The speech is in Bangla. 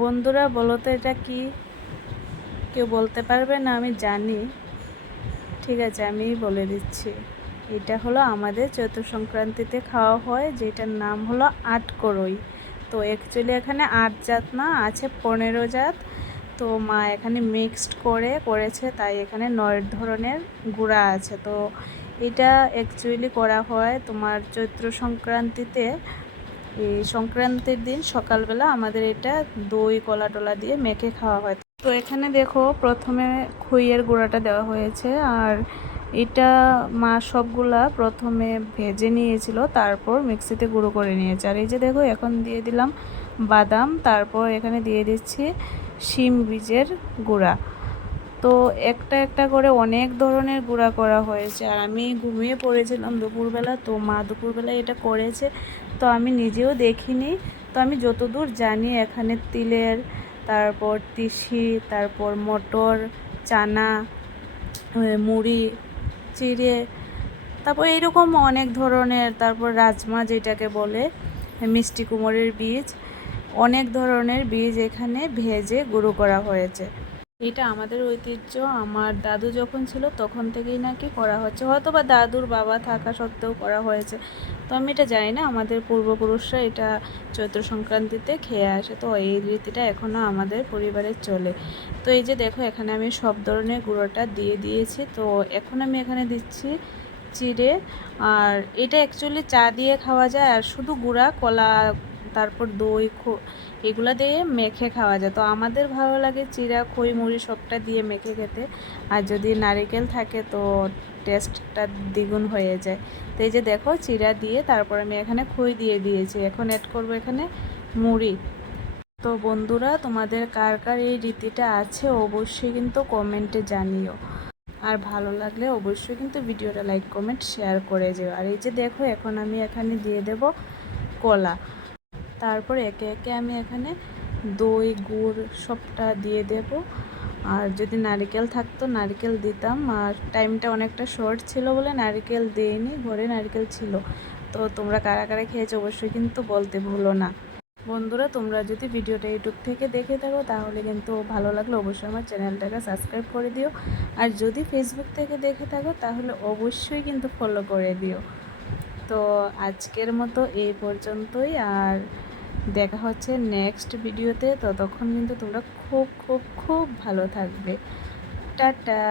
বন্ধুরা বলো তো এটা কি? কেউ বলতে পারবে না? আমি জানি। ঠিক আছে, আমিই বলে দিচ্ছি। এটা হলো আমাদের চৈত্র সংক্রান্তিতে খাওয়া হয়, যেটার নাম হলো আটকড়ই। তো অ্যাকচুয়ালি এখানে 8 জাত না, আছে 15 জাত। তো মা এখানে মিক্সড করেছে, তাই এখানে 9 ধরনের গুঁড়া আছে। তো এটা অ্যাকচুয়ালি করা হয় তোমার চৈত্র সংক্রান্তিতে। এই সংক্রান্তির দিন সকালবেলা আমাদের এটা দই কলা টলা দিয়ে মেখে খাওয়া হয়। তো এখানে দেখো প্রথমে খইয়ের গুঁড়াটা দেওয়া হয়েছে, আর এটা মা সবগুলা প্রথমে ভেজে নিয়েছিল, তারপর মিক্সিতে গুঁড়ো করে নিয়েছে। আর এই যে দেখো এখন দিয়ে দিলাম বাদাম, তারপর এখানে দিয়ে দিচ্ছি শিম বীজের গুঁড়া। তো একটা একটা করে অনেক ধরনের গুঁড়া করা হয়েছে। আর আমি ঘুমিয়ে পড়েছিলাম দুপুরবেলা, তো মা দুপুরবেলা এটা করেছে, তো আমি নিজেও দেখিনি। তো আমি যতদূর জানি এখানে তিলের, তারপর তিসি, তারপর মটর, চানা, মুড়ি চিড়ে, তারপর এইরকম অনেক ধরনের, তারপর রাজমা যেটাকে বলে, মিষ্টি কুমড়ের বীজ, অনেক ধরনের বীজ এখানে ভেজে গুঁড়ো করা হয়েছে। এটা আমাদের ঐতিহ্য। আমার দাদু যখন ছিল তখন থেকেই নাকি করা হচ্ছে, হয়তো বা দাদুর বাবা থাকা সত্ত্বেও করা হয়েছে। তো আমি এটা জানি না, আমাদের পূর্বপুরুষরা এটা চৈত্র সংক্রান্তিতে খেয়ে আসে, তো এই রীতিটা এখনও আমাদের পরিবারে চলে। তো এই যে দেখো এখানে আমি সব ধরনের গুঁড়োটা দিয়ে দিয়েছি। তো এখন আমি এখানে দিচ্ছি চিড়ে। আর এটা অ্যাকচুয়ালি চা দিয়ে খাওয়া যায়, আর শুধু গুঁড়া কলা, তারপর দই এগুলা দিয়ে মেখে খাওয়া যায়। তো আমাদের ভালো লাগে চিড়া খই মুড়ি সবটা দিয়ে মেখে খেতে, আর যদি নারিকেল থাকে তো টেস্টটা দ্বিগুণ হয়ে যায়। তো এই যে দেখো চিড়া দিয়ে তারপর আমি এখানে খই দিয়ে দিয়েছি, এখন অ্যাড করবো এখানে মুড়ি। তো বন্ধুরা তোমাদের কার কার এই রীতিটা আছে অবশ্যই কিন্তু কমেন্টে জানিও। আর ভালো লাগলে অবশ্যই কিন্তু ভিডিওটা লাইক কমেন্ট শেয়ার করে যেও। আর এই যে দেখো এখন আমি এখানে দিয়ে দেব কলা, তারপর একে একে আমি এখানে দই গুড় সবটা দিয়ে দেব। আর যদি নারকেল থাকতো নারকেল দিতাম, আর টাইমটা অনেকটা শর্ট ছিল বলে নারকেল দিইনি, ঘরে নারকেল ছিল। তো তোমরা কারা কারা খেয়েছো অবশ্যই কিন্তু বলতে ভুলো না। বন্ধুরা তোমরা যদি ভিডিওটা ইউটিউব থেকে দেখে থাকো তাহলে কিন্তু ভালো লাগলে অবশ্যই আমার চ্যানেলটাকে সাবস্ক্রাইব করে দিও। আর যদি ফেসবুক থেকে দেখে থাকো তাহলে অবশ্যই কিন্তু ফলো করে দিও। তো আজকের মতো এই পর্যন্তই, আর দেখা হচ্ছে নেক্সট ভিডিওতে। ততক্ষণ কিন্তু তোমরা খুব খুব খুব ভালো থাকবে। টাটা।